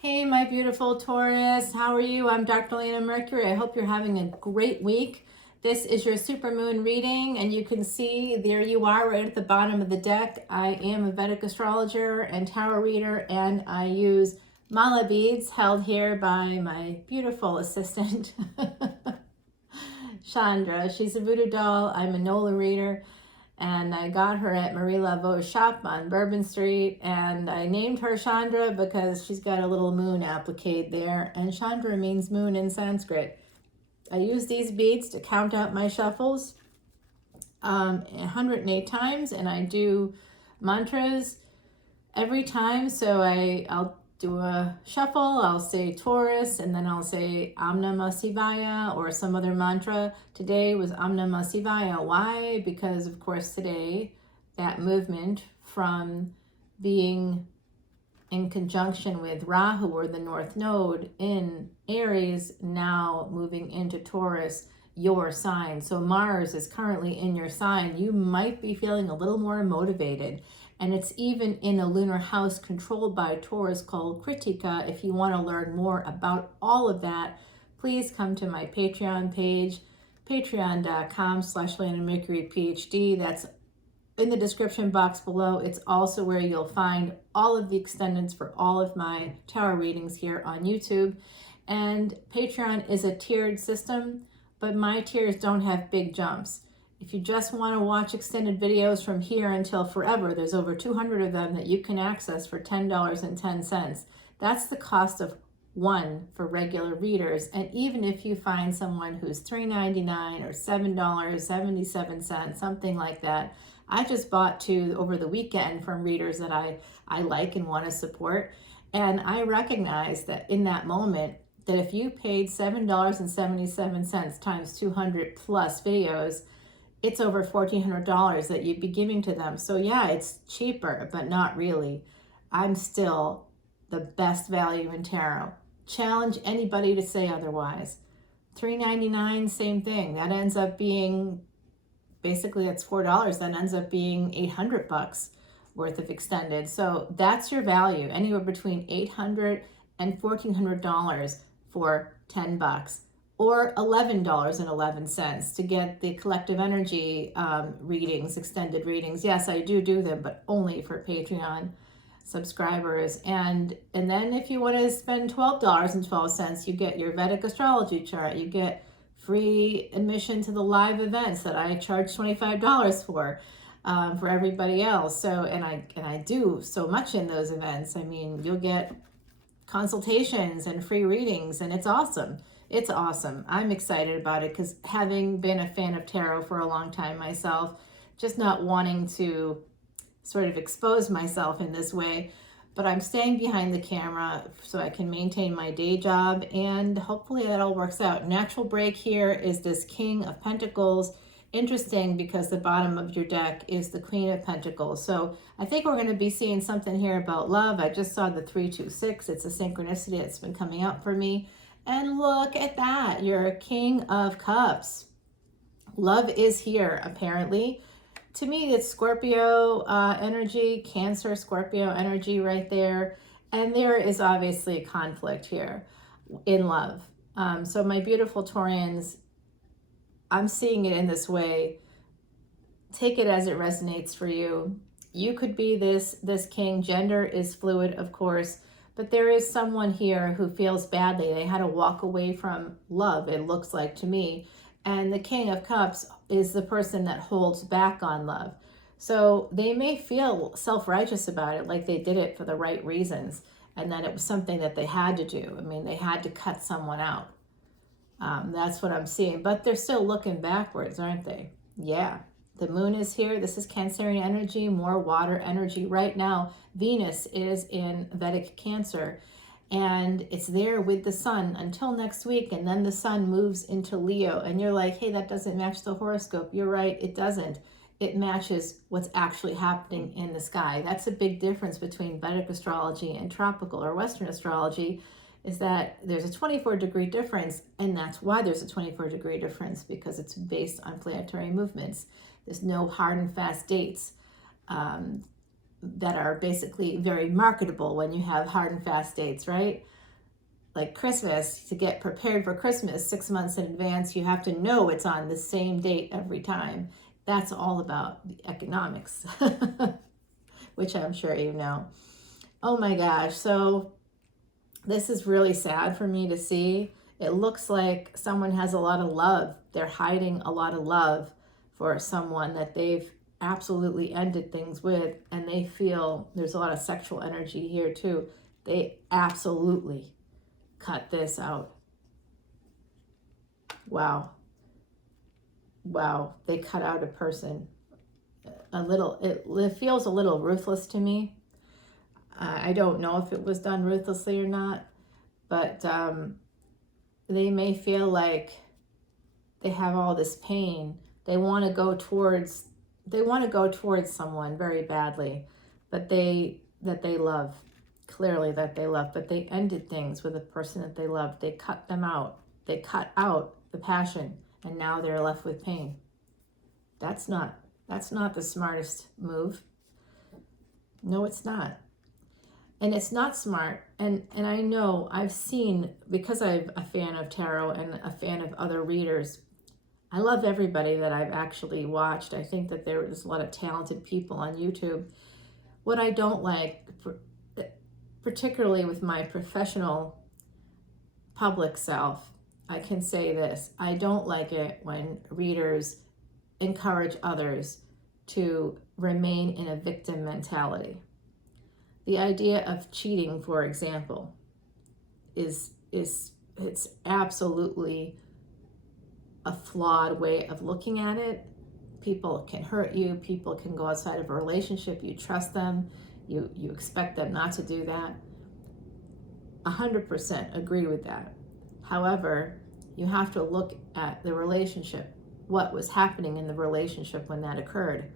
Hey, my beautiful Taurus. How are you? I'm Dr. Leona Mercury. I hope you're having a great week. This is your supermoon reading, and you can see there you are right at the bottom of the deck. I am a Vedic astrologer and tarot reader, and I use mala beads held here by my beautiful assistant, Chandra. She's a voodoo doll. I'm a Nola reader. And I got her at Marie Laveau's shop on Bourbon Street, and I named her Chandra because she's got a little moon applique there, and Chandra means moon in Sanskrit. I use these beads to count out my shuffles 108 times, and I do mantras every time. So I'll do a shuffle, I'll say Taurus, and then I'll say Om Namah Shivaya or some other mantra. Today was Om Namah Shivaya. Why? Because, of course, today that movement from being in conjunction with Rahu, or the North Node in Aries, now moving into Taurus, your sign. So Mars is currently in your sign. You might be feeling a little more motivated. And it's even in a lunar house controlled by Taurus called Kritika. If you want to learn more about all of that, please come to my Patreon page, patreon.com/leonamercuryphd. That's in the description box below. It's also where you'll find all of the extendeds for all of my tarot readings here on YouTube. And Patreon is a tiered system, but my tiers don't have big jumps. If you just want to watch extended videos from here until forever, there's over 200 of them that you can access for $10.10. That's the cost of one for regular readers. And even if you find someone who's $3.99 or $7.77, something like that, I just bought two over the weekend from readers that I like and want to support. And I recognize that in that moment, that if you paid $7.77 times 200 plus videos, it's over $1,400 that you'd be giving to them. So yeah, it's cheaper, but not really. I'm still the best value in tarot. Challenge anybody to say otherwise. $3.99, same thing. That ends up being, basically that's $4. That ends up being $800 worth of extended. So that's your value, anywhere between $800 and $1,400 for $10. Or $11.11 to get the collective energy readings, extended readings. Yes, I do them, but only for Patreon subscribers. And then if you want to spend $12.12, you get your Vedic astrology chart. You get free admission to the live events that I charge $25 for everybody else. So and I do so much in those events. I mean, you'll get consultations and free readings, and it's awesome. It's awesome. I'm excited about it because, having been a fan of tarot for a long time myself, just not wanting to sort of expose myself in this way, but I'm staying behind the camera so I can maintain my day job, and hopefully that all works out. Natural break here is this King of Pentacles. Interesting, because the bottom of your deck is the Queen of Pentacles. So I think we're going to be seeing something here about love. I just saw the 326. It's a synchronicity that's been coming out for me. And look at that. You're a King of Cups. Love is here, apparently. To me, it's Scorpio energy, Cancer, Scorpio energy right there. And there is obviously conflict here in love. So my beautiful Taurians, I'm seeing it in this way. Take it as it resonates for you. You could be this king. Gender is fluid, of course, but there is someone here who feels badly. They had to walk away from love, it looks like to me. And the King of Cups is the person that holds back on love. So they may feel self-righteous about it, like they did it for the right reasons, and that it was something that they had to do. I mean, they had to cut someone out. That's what I'm seeing. But they're still looking backwards, aren't they? Yeah. The moon is here. This is Cancerian energy, more water energy. Right now, Venus is in Vedic Cancer, and it's there with the sun until next week, and then the sun moves into Leo. And you're like, hey, that doesn't match the horoscope. You're right, it doesn't. It matches what's actually happening in the sky. That's a big difference between Vedic astrology and tropical or Western astrology, is that there's a 24-degree difference, and that's why there's a 24-degree difference, because it's based on planetary movements. There's no hard and fast dates. that are basically very marketable when you have hard and fast dates, right? Like Christmas, to get prepared for Christmas 6 months in advance, you have to know it's on the same date every time. That's all about the economics, which I'm sure you know. Oh my gosh, so this is really sad for me to see. It looks like someone has a lot of love. They're hiding a lot of love for someone that they've absolutely ended things with, and they feel there's a lot of sexual energy here too. They absolutely cut this out. Wow. Wow, they cut out a person. It feels a little ruthless to me. I don't know if it was done ruthlessly or not, but they may feel like they have all this pain. They want to go towards someone very badly, but that they love, clearly that they love, but they ended things with a person that they loved. They cut them out. They cut out the passion, and now they're left with pain. That's not the smartest move. No, it's not. And it's not smart. And I know I've seen, because I'm a fan of tarot and a fan of other readers, I love everybody that I've actually watched. I think that there's a lot of talented people on YouTube. What I don't like, particularly with my professional public self, I can say this: I don't like it when readers encourage others to remain in a victim mentality. The idea of cheating, for example, it's absolutely a flawed way of looking at it. People can hurt you. People can go outside of a relationship. You trust them. You expect them not to do that. 100% agree with that. However, you have to look at the relationship, what was happening in the relationship when that occurred.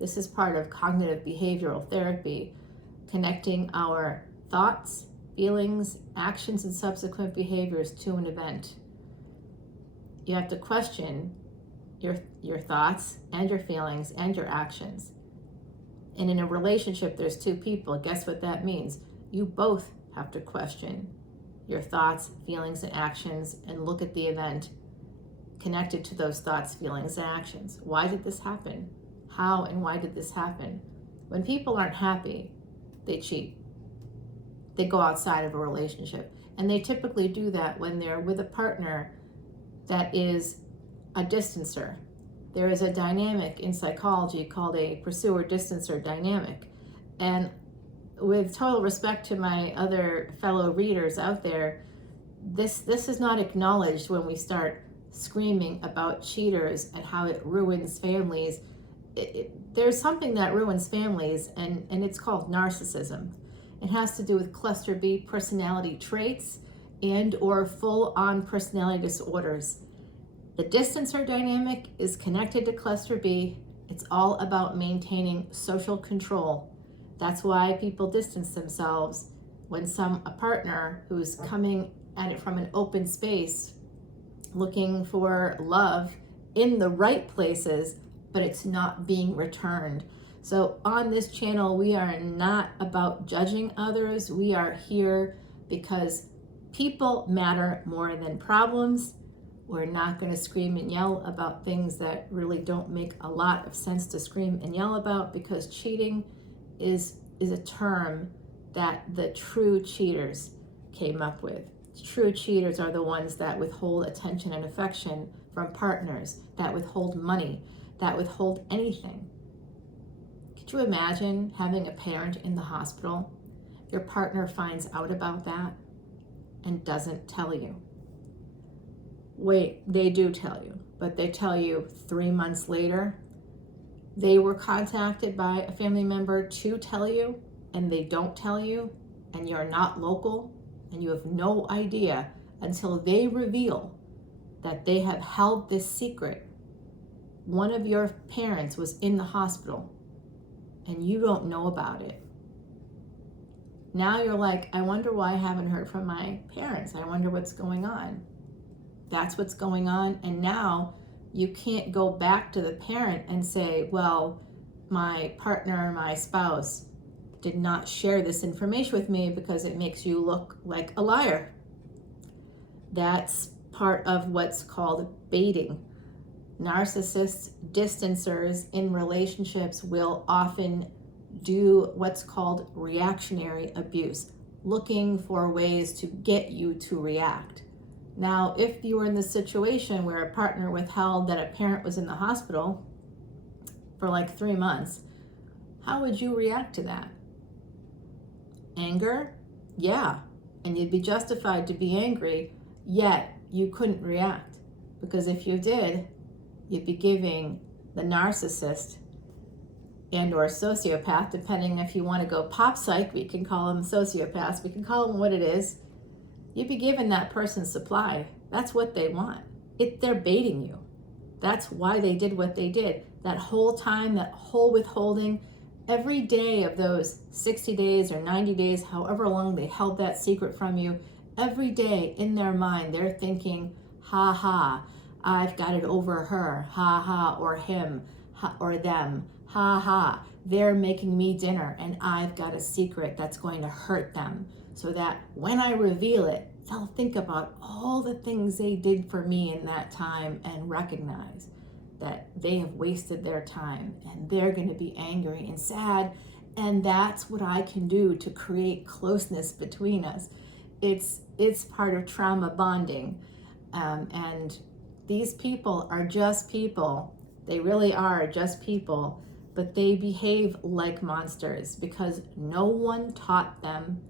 This is part of cognitive behavioral therapy, connecting our thoughts, feelings, actions, and subsequent behaviors to an event. You have to question your thoughts and your feelings and your actions. And in a relationship, there's two people. Guess what that means? You both have to question your thoughts, feelings, and actions, and look at the event connected to those thoughts, feelings, and actions. Why did this happen? How and why did this happen? When people aren't happy, they cheat. They go outside of a relationship. And they typically do that when they're with a partner that is a distancer. There is a dynamic in psychology called a pursuer-distancer dynamic. And with total respect to my other fellow readers out there, this is not acknowledged when we start screaming about cheaters and how it ruins families. There's something that ruins families, and it's called narcissism. It has to do with cluster B personality traits and or full-on personality disorders. The distancer dynamic is connected to cluster B. It's all about maintaining social control. That's why people distance themselves when a partner who's coming at it from an open space, looking for love in the right places, but it's not being returned. So on this channel, we are not about judging others. We are here because people matter more than problems. We're not going to scream and yell about things that really don't make a lot of sense to scream and yell about, because cheating is a term that the true cheaters came up with. True cheaters are the ones that withhold attention and affection from partners, that withhold money, that withhold anything. Could you imagine having a parent in the hospital? Your partner finds out about that and doesn't tell you. Wait, they do tell you, but they tell you 3 months later. They were contacted by a family member to tell you, and they don't tell you, and you're not local, and you have no idea until they reveal that they have held this secret. One of your parents was in the hospital, and you don't know about it. Now you're like, I wonder why I haven't heard from my parents. I wonder what's going on. That's what's going on. And now you can't go back to the parent and say, well, my partner, my spouse did not share this information with me because it makes you look like a liar. That's part of what's called baiting. Narcissists, distancers in relationships will often do what's called reactionary abuse, looking for ways to get you to react. Now, if you were in the situation where a partner withheld that a parent was in the hospital for like 3 months, how would you react to that? Anger? Yeah. And you'd be justified to be angry, yet you couldn't react. Because if you did, you'd be giving the narcissist and or sociopath, depending if you want to go pop psych, we can call them sociopaths, we can call them what it is. You'd be giving that person supply. That's what they want. They're baiting you. That's why they did what they did. That whole time, that whole withholding, every day of those 60 days or 90 days, however long they held that secret from you, every day in their mind, they're thinking, ha ha, I've got it over her, ha ha, or him, ha, or them, ha ha, they're making me dinner and I've got a secret that's going to hurt them. So that when I reveal it, they'll think about all the things they did for me in that time and recognize that they have wasted their time and they're going to be angry and sad. And that's what I can do to create closeness between us. It's part of trauma bonding. And these people are just people. They really are just people, but they behave like monsters because no one taught them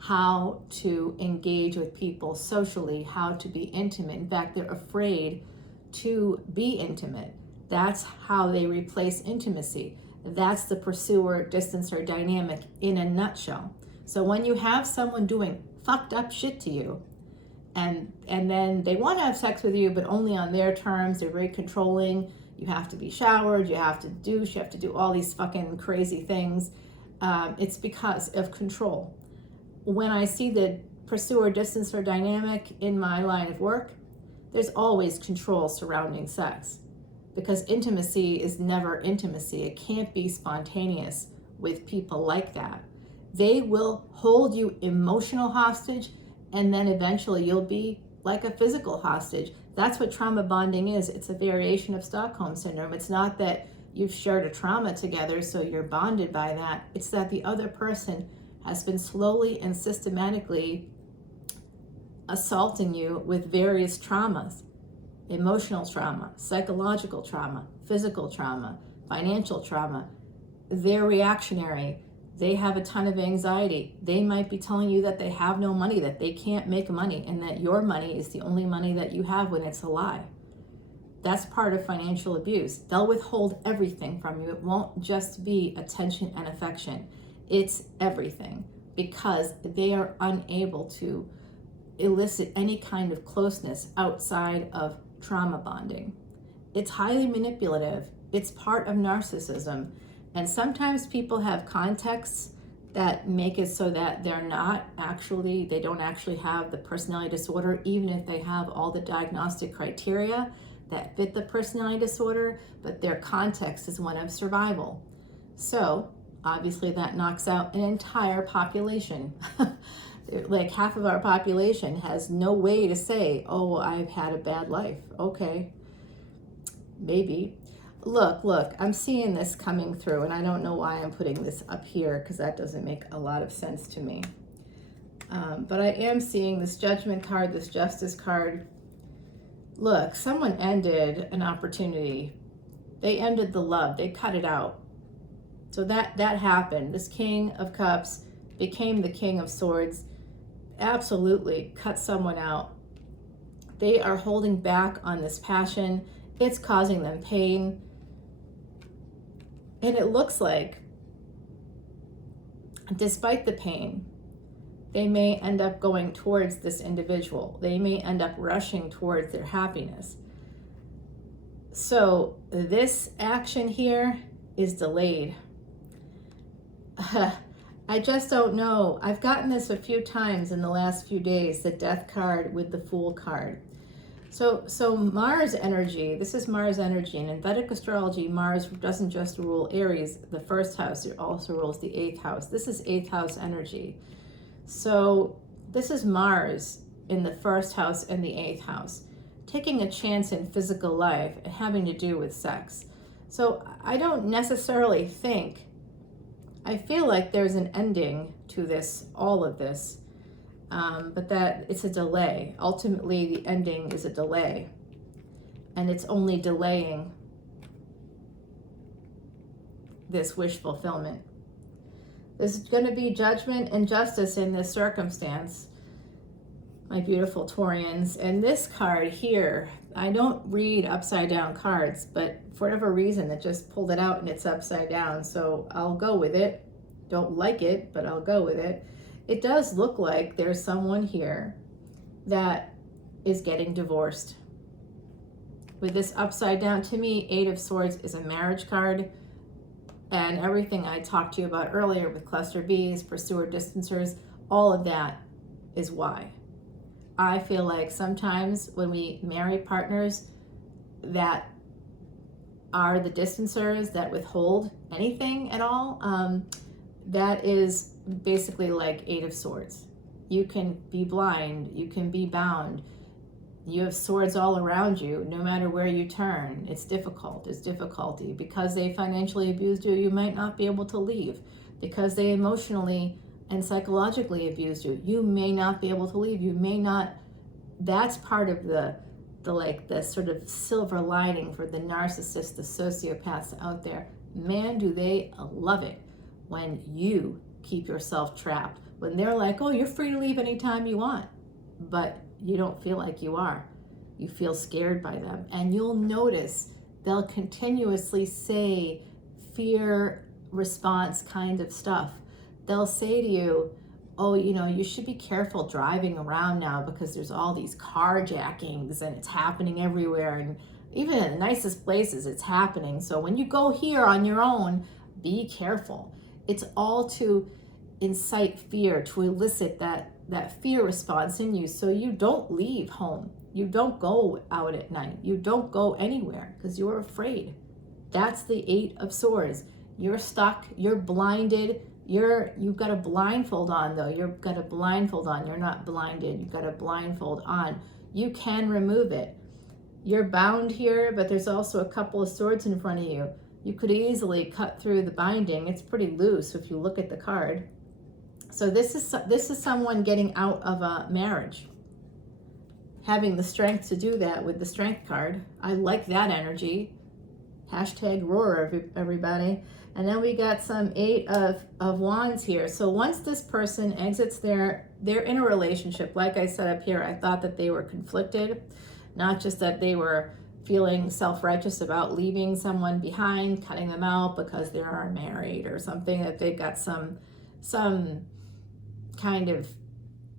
how to engage with people socially, how to be intimate. In fact, they're afraid to be intimate. That's how they replace intimacy. That's the pursuer distancer dynamic in a nutshell. So when you have someone doing fucked up shit to you, and then they want to have sex with you, but only on their terms, they're very controlling. You have to be showered, you have to do all these fucking crazy things. It's because of control. When I see the pursuer distancer dynamic in my line of work, there's always control surrounding sex because intimacy is never intimacy. It can't be spontaneous with people like that. They will hold you emotional hostage, and then eventually you'll be like a physical hostage. That's what trauma bonding is. It's a variation of Stockholm syndrome. It's not that you've shared a trauma together, so you're bonded by that. It's that the other person has been slowly and systematically assaulting you with various traumas: emotional trauma, psychological trauma, physical trauma, financial trauma. They're reactionary. They have a ton of anxiety. They might be telling you that they have no money, that they can't make money, and that your money is the only money that you have when it's a lie. That's part of financial abuse. They'll withhold everything from you. It won't just be attention and affection. It's everything, because they are unable to elicit any kind of closeness outside of trauma bonding. It's highly manipulative. It's part of narcissism. And sometimes people have contexts that make it so that they don't actually have the personality disorder, even if they have all the diagnostic criteria that fit the personality disorder, but their context is one of survival. So obviously that knocks out an entire population. Like half of our population has no way to say, oh, I've had a bad life. Okay, maybe. Look, I'm seeing this coming through, and I don't know why I'm putting this up here because that doesn't make a lot of sense to me. But I am seeing this Judgment card, this Justice card. Look, someone ended an opportunity. They ended the love. They cut it out. So that happened. This King of Cups became the King of Swords. Absolutely cut someone out. They are holding back on this passion. It's causing them pain. And it looks like, despite the pain, they may end up going towards this individual. They may end up rushing towards their happiness. So this action here is delayed. I just don't know. I've gotten this a few times in the last few days, the Death card with the Fool card. So Mars energy, this is Mars energy, and in Vedic astrology, Mars doesn't just rule Aries, the first house, it also rules the 8th house. This is 8th house energy. So this is Mars in the first house and the 8th house, taking a chance in physical life and having to do with sex. So I don't necessarily think, I feel like there's an ending to this, all of this. But that it's a delay. Ultimately, the ending is a delay, and it's only delaying this wish fulfillment. There's going to be judgment and justice in this circumstance, my beautiful Taurians. And this card here, I don't read upside down cards, but for whatever reason, it just pulled it out and it's upside down. So I'll go with it. Don't like it, but I'll go with it. It does look like there's someone here that is getting divorced. With this upside down, to me, 8 of Swords is a marriage card. And everything I talked to you about earlier with cluster Bs, pursuer distancers, all of that is why. I feel like sometimes when we marry partners that are the distancers, that withhold anything at all, that is basically like 8 of Swords. You can be blind, you can be bound, you have swords all around you, no matter where you turn. It's difficult, it's difficulty. Because they financially abused you, you might not be able to leave. Because they emotionally and psychologically abused you, you may not be able to leave. You may not, that's part of the sort of silver lining for the narcissists, the sociopaths out there. Man, do they love it when you keep yourself trapped, when they're like, oh, you're free to leave anytime you want, but you don't feel like you are. You feel scared by them. And you'll notice they'll continuously say fear response kind of stuff. They'll say to you, oh, you know, you should be careful driving around now because there's all these carjackings and it's happening everywhere. And even in the nicest places, it's happening. So when you go here on your own, be careful. It's all to incite fear, to elicit that fear response in you, so you don't leave home. You don't go out at night. You don't go anywhere because you're afraid. That's the 8 of Swords. You're stuck. You're blinded. You've got a blindfold on, though. You've got a blindfold on. You're not blinded. You've got a blindfold on. You can remove it. You're bound here, but there's also a couple of swords in front of you. You could easily cut through the binding. It's pretty loose if you look at the card. So this is someone getting out of a marriage, having the strength to do that with the Strength card. I like that energy. Hashtag roar, everybody. And then we got some 8 of Wands here. So once this person exits they're in a relationship. Like I said up here, I thought that they were conflicted, not just that they were feeling self-righteous about leaving someone behind, cutting them out because they are married or something, that they've got some kind of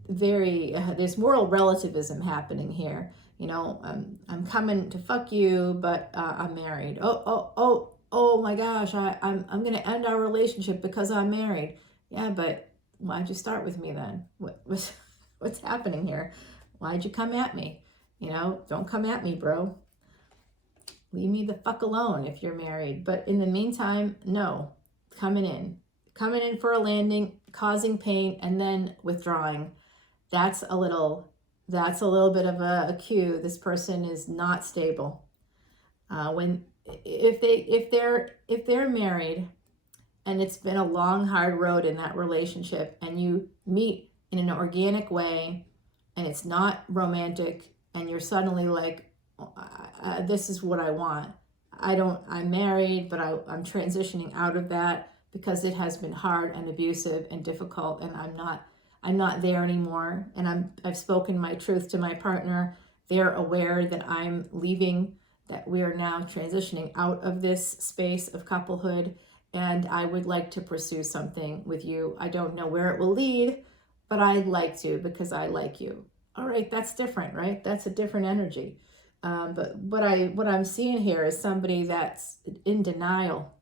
very, there's moral relativism happening here. You know, I'm coming to fuck you, but I'm married. Oh my gosh, I'm going to end our relationship because I'm married. Yeah, but why'd you start with me then? What's happening here? Why'd you come at me? You know, don't come at me, bro. Leave me the fuck alone if you're married. But in the meantime, no, coming in for a landing, causing pain, and then withdrawing. That's a little bit of a cue. This person is not stable. If they're married and it's been a long, hard road in that relationship, and you meet in an organic way and it's not romantic, and you're suddenly like, this is what I want. I'm married, but I'm transitioning out of that because it has been hard and abusive and difficult, and I'm not there anymore. And I've spoken my truth to my partner. They're aware that I'm leaving, that we are now transitioning out of this space of couplehood, and I would like to pursue something with you. I don't know where it will lead, but I'd like to because I like you. All right, that's different, right? That's a different energy. But what I'm seeing here is somebody that's in denial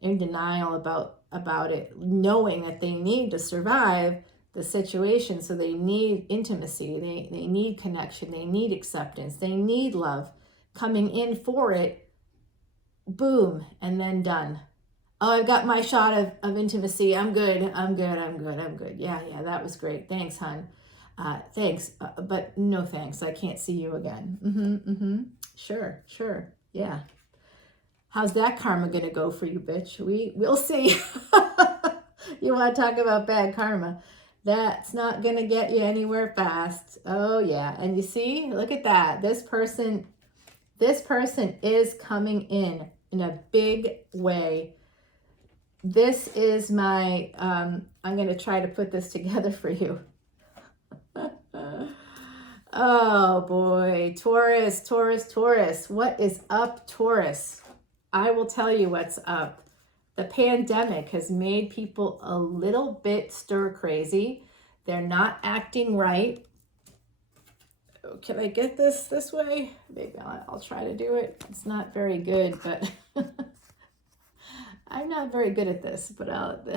about it, knowing that they need to survive. the situation. So they need intimacy, they need connection, they need acceptance, they need love coming in for it. Boom, and then done. Oh, I've got my shot of intimacy. I'm good. Yeah, that was great. Thanks, hon. Thanks, but no thanks. I can't see you again. Sure. Yeah. How's that karma gonna go for you, bitch? We'll see. You want to talk about bad karma? That's not gonna get you anywhere fast. Oh yeah, and you see, look at that. This person is coming in a big way. This is my, I'm going to try to put this together for you. Oh boy, Taurus. What is up, Taurus? I will tell you what's up. The pandemic has made people a little bit stir crazy. They're not acting right. Can I get this way? Maybe I'll try to do it. It's not very good, but I'm not very good at this, but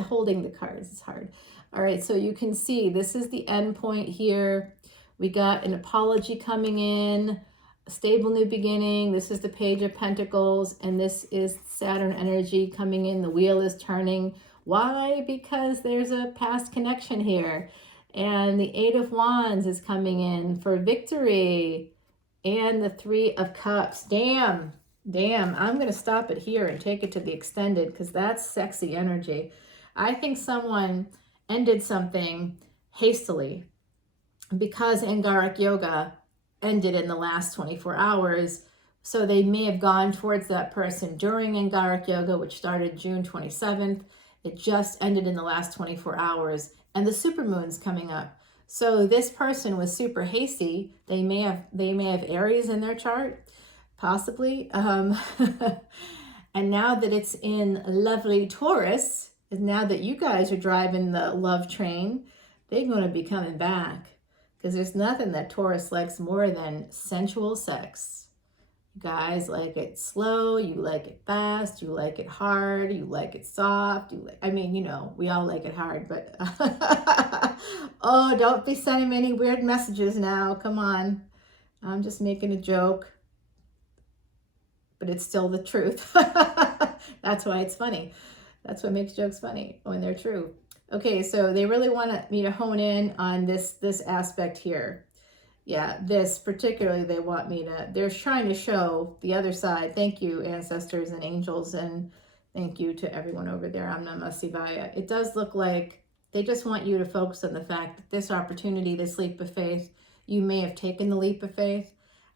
holding the cards is hard. All right, so you can see this is the end point here. We got an apology coming in, a stable new beginning. This is the Page of Pentacles, and this is Saturn energy coming in. The wheel is turning. Why? Because there's a past connection here. And the Eight of Wands is coming in for victory. And the Three of Cups. Damn, I'm going to stop it here and take it to the extended because that's sexy energy. I think someone ended something hastily because Angaric Yoga ended in the last 24 hours. So they may have gone towards that person during Angaric Yoga, which started June 27th. It just ended in the last 24 hours. And the supermoon's coming up. So this person was super hasty. They may have Aries in their chart. Possibly. And now that it's in lovely Taurus, and now that you guys are driving the love train, they're going to be coming back. Because there's nothing that Taurus likes more than sensual sex. You guys like it slow, you like it fast, you like it hard, you like it soft. We all like it hard, but oh, don't be sending me any weird messages now. Come on. I'm just making a joke. But it's still the truth. That's why it's funny. That's what makes jokes funny, when they're true. Okay, so they really want me to hone in on this aspect here. Yeah, this particularly, they want me to, they're trying to show the other side. Thank you, ancestors and angels, and thank you to everyone over there. Om Namah Shivaya. It does look like they just want you to focus on the fact that this opportunity, this leap of faith, you may have taken the leap of faith,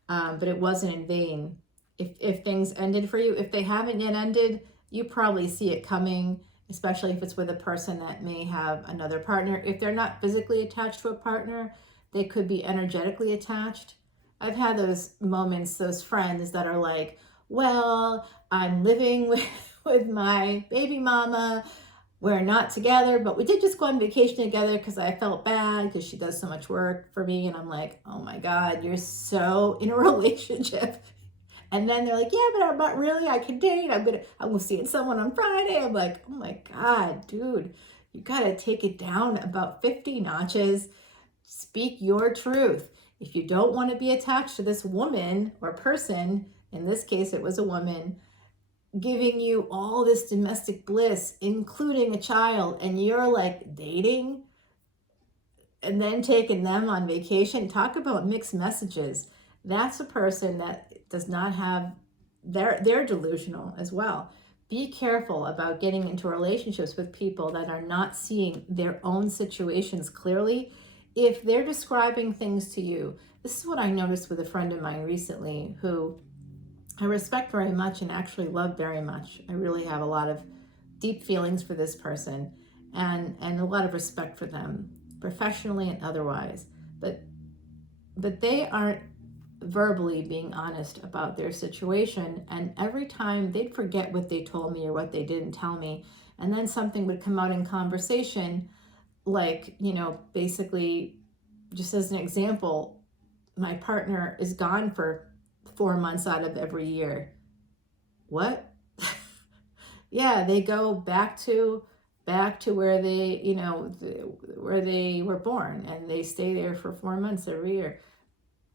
but it wasn't in vain. If things ended for you, if they haven't yet ended, you probably see it coming, especially if it's with a person that may have another partner. If they're not physically attached to a partner, they could be energetically attached. I've had those moments, those friends that are like, well, I'm living with my baby mama. We're not together, but we did just go on vacation together because I felt bad because she does so much work for me. And I'm like, oh my God, you're so in a relationship. And then they're like, yeah, but I'm not really, I can date. I'm seeing someone on Friday. I'm like, oh my God, dude, you got to take it down about 50 notches. Speak your truth. If you don't want to be attached to this woman or person, in this case, it was a woman, giving you all this domestic bliss, including a child, and you're like dating and then taking them on vacation, talk about mixed messages. That's a person that does not have, they're delusional as well. Be careful about getting into relationships with people that are not seeing their own situations clearly. If they're describing things to you, this is what I noticed with a friend of mine recently who I respect very much and actually love very much. I really have a lot of deep feelings for this person and a lot of respect for them, professionally and otherwise. But they aren't verbally being honest about their situation, and every time they'd forget what they told me or what they didn't tell me, and then something would come out in conversation, like, basically, just as an example, my partner is gone for 4 months out of every year. What? Yeah, they go back to back to where they, where they were born, and they stay there for 4 months every year.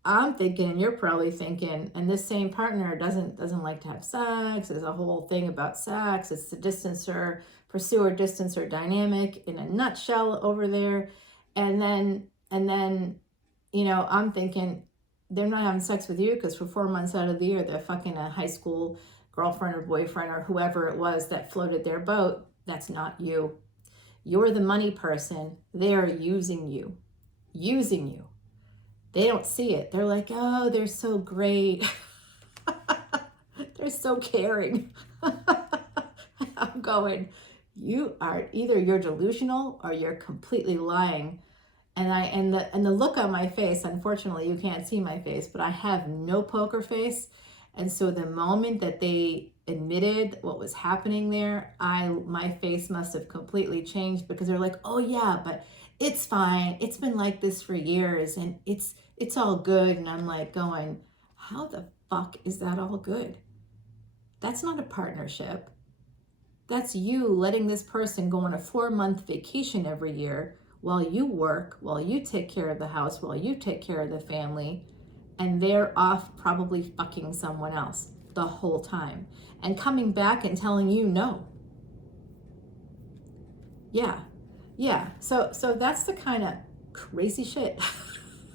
I'm thinking, you're probably thinking, and this same partner doesn't like to have sex. There's a whole thing about sex. It's the distancer, pursuer, distancer dynamic in a nutshell over there. And then, I'm thinking they're not having sex with you because for 4 months out of the year, they're fucking a high school girlfriend or boyfriend or whoever it was that floated their boat. That's not you. You're the money person. They're using you. They don't see it. They're like, oh, they're so great. They're so caring. I'm going, you're delusional or you're completely lying. And the look on my face, unfortunately, you can't see my face, but I have no poker face. And so the moment that they admitted what was happening there, my face must have completely changed, because they're like, oh yeah, but it's fine. It's been like this for years and it's all good. And I'm like going, how the fuck is that all good? That's not a partnership. That's you letting this person go on a 4-month vacation every year while you work, while you take care of the house, while you take care of the family, and they're off probably fucking someone else the whole time and coming back and telling you no. Yeah. So that's the kind of crazy shit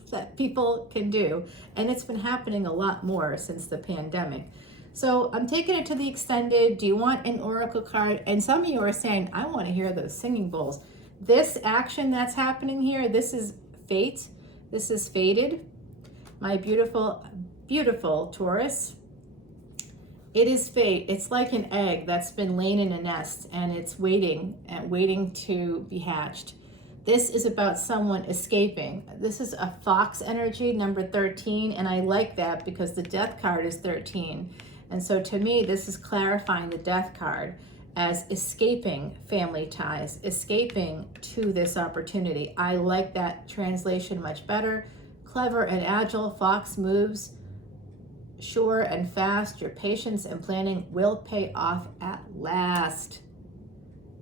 that people can do. And it's been happening a lot more since the pandemic. So I'm taking it to the extended. Do you want an oracle card? And some of you are saying, I want to hear those singing bowls. This action that's happening here, this is fate. This is fated. My beautiful, beautiful Taurus. It is fate. It's like an egg that's been laying in a nest and it's waiting to be hatched. This is about someone escaping. This is a fox energy, number 13, and I like that because the death card is 13. And so to me, this is clarifying the death card as escaping family ties, escaping to this opportunity. I like that translation much better. Clever and agile, fox moves sure and fast. Your patience and planning will pay off at last.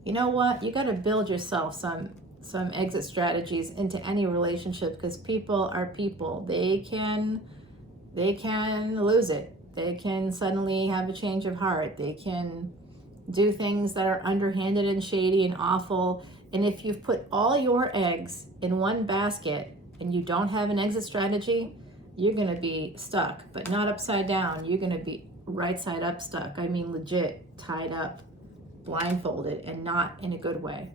You know what? You got to build yourself some exit strategies into any relationship, because people are people. They can lose it. They can suddenly have a change of heart. They can do things that are underhanded and shady and awful. And if you've put all your eggs in one basket and you don't have an exit strategy, you're going to be stuck, but not upside down. You're going to be right side up stuck. I mean, legit tied up, blindfolded, and not in a good way.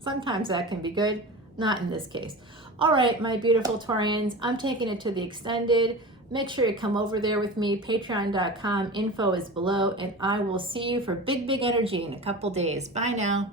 Sometimes that can be good, not in this case. All right, my beautiful Taurians, I'm taking it to the extended. Make sure you come over there with me, patreon.com. Info is below, and I will see you for big, big energy in a couple days. Bye now.